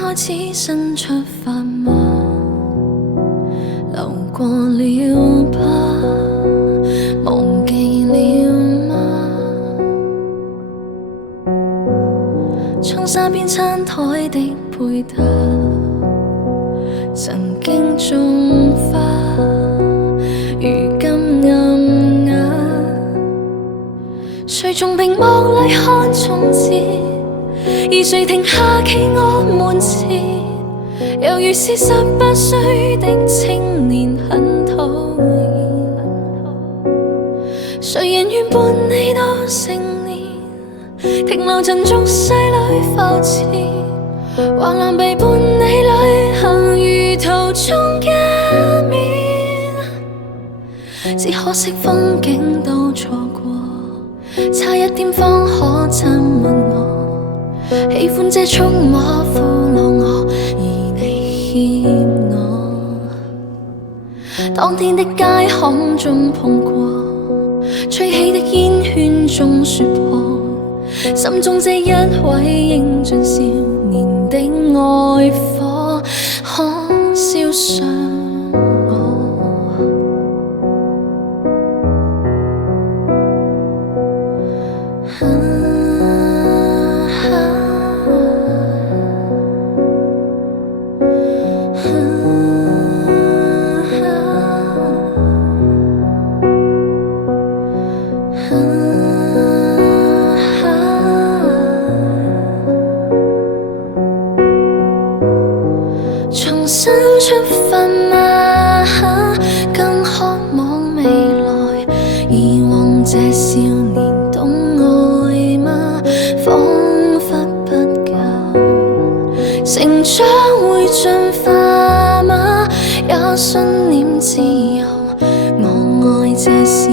開始新出發嗎？流過了吧，忘記了嗎？窗紗邊餐台的配搭，曾經種花，如今暗啞。誰從屏幕裏看從前？而誰停下企我門前？猶如是18歲的青年，很討厭。誰人願伴你到成年？停留塵俗世裏浮潛，橫欄被伴你旅行，如途中一面。只可惜風景都錯過，差一點方可親吻我。喜歡這觸摸俘虜我，而你欠我。當天的街巷中碰過，吹起的煙圈中說破，心中這一位英俊少年的愛火，可燒傷我。重新出發嗎？更渴望未來，以往這少年懂愛嗎？彷彿不夠，成長會進化嗎？也信念自由，我愛這少